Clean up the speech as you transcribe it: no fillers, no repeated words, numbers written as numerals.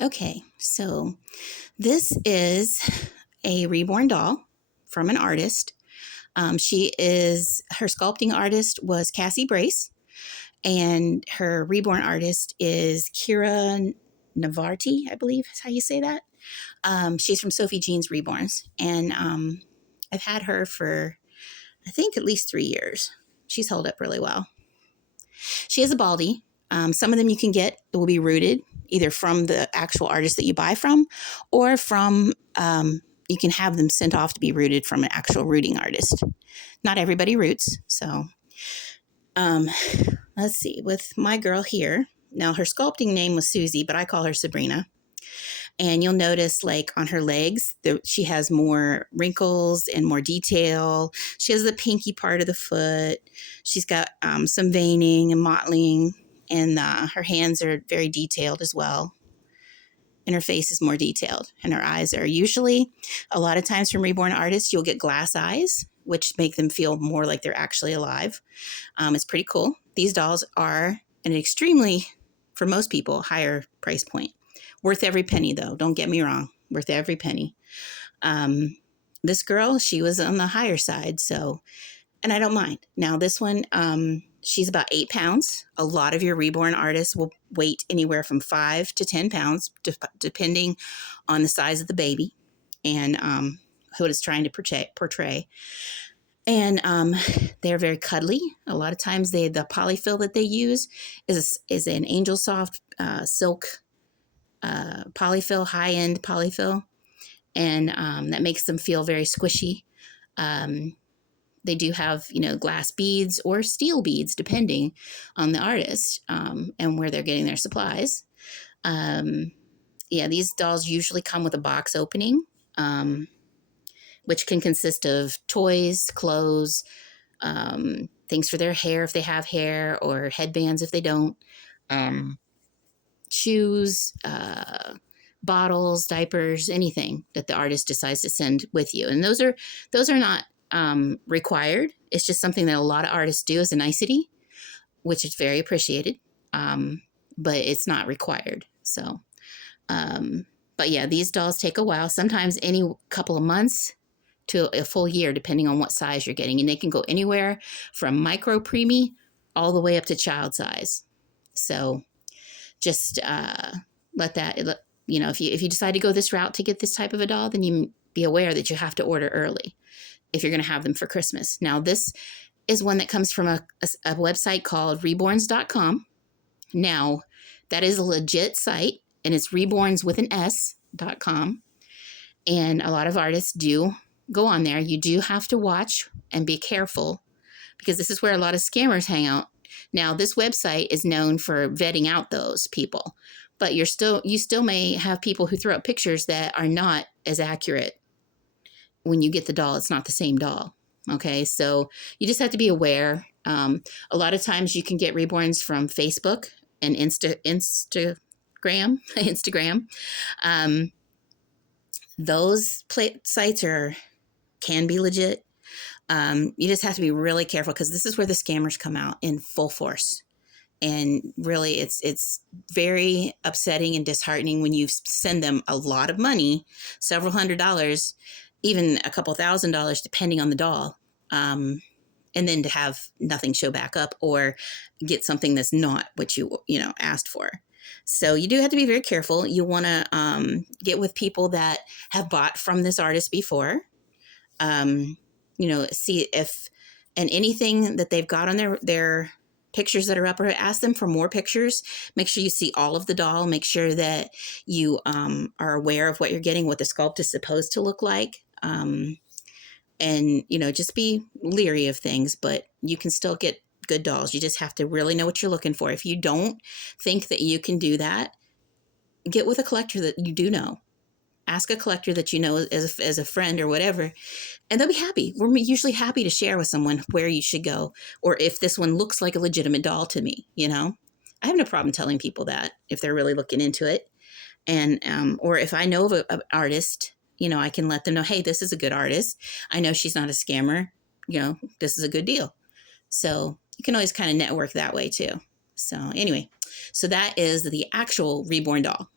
Okay, so this is a reborn doll from an artist. Her sculpting artist was Cassie Brace, and her reborn artist is Kira Navarti, I believe is how you say that. She's from Sophie Jean's Reborns, and I've had her for, I think, at least 3 years. She's held up really well. She is a Baldy. Some of them you can get will be rooted either from the actual artist that you buy from, or from you can have them sent off to be rooted from an actual rooting artist. Not everybody roots, so let's see. With my girl here, now her sculpting name was Susie, but I call her Sabrina. And you'll notice, like on her legs, she has more wrinkles and more detail. She has the pinky part of the foot. She's got some veining and mottling, and her hands are very detailed as well. And her face is more detailed. And her eyes are usually, a lot of times from reborn artists, you'll get glass eyes, which make them feel more like they're actually alive. It's pretty cool. These dolls are an extremely, for most people, higher price point. Worth every penny, though. Don't get me wrong. Worth every penny. This girl, she was on the higher side, so, and I don't mind. Now, this one, she's about 8 pounds. A lot of your reborn artists will weight anywhere from 5 to 10 pounds, depending on the size of the baby and who it is trying to portray. And they're very cuddly. A lot of times, the polyfill that they use is an Angel Soft silk polyfill, high-end polyfill, and that makes them feel very squishy. They do have, glass beads or steel beads, depending on the artist and where they're getting their supplies. These dolls usually come with a box opening, which can consist of toys, clothes, things for their hair if they have hair, or headbands if they don't, shoes, bottles, diapers, anything that the artist decides to send with you. And those are not required. It's just something that a lot of artists do as a nicety, which is very appreciated, but it's not required. So, but yeah, these dolls take a while, sometimes any couple of months to a full year, depending on what size you're getting. And they can go anywhere from micro preemie all the way up to child size. So just let that, if you decide to go this route to get this type of a doll, then you be aware that you have to order early if you're going to have them for Christmas. Now, this is one that comes from a website called reborns.com. Now, that is a legit site, and it's reborns with an S.com. And a lot of artists do go on there. You do have to watch and be careful, because this is where a lot of scammers hang out. Now, this website is known for vetting out those people, but you still may have people who throw up pictures that are not as accurate. When you get the doll, it's not the same doll. Okay, so you just have to be aware. A lot of times you can get reborns from Facebook and Instagram. Those sites can be legit. You just have to be really careful, because this is where the scammers come out in full force. And really, it's very upsetting and disheartening when you send them a lot of money, several $100s, even a couple $1,000s, depending on the doll, and then to have nothing show back up or get something that's not what you asked for. So you do have to be very careful. You want to get with people that have bought from this artist before. See if, and anything that they've got on their pictures that are up, or ask them for more pictures. Make sure you see all of the doll. Make sure that you are aware of what you're getting, what the sculpt is supposed to look like. And, just be leery of things, but you can still get good dolls. You just have to really know what you're looking for. If you don't think that you can do that, get with a collector that you do know. Ask a collector that you know as a friend or whatever, and they'll be happy. We're usually happy to share with someone where you should go, or if this one looks like a legitimate doll to me. I have no problem telling people that if they're really looking into it. And or if I know of an artist, I can let them know, hey, this is a good artist. I know she's not a scammer. This is a good deal. So you can always kind of network that way too. So anyway, so that is the actual reborn doll.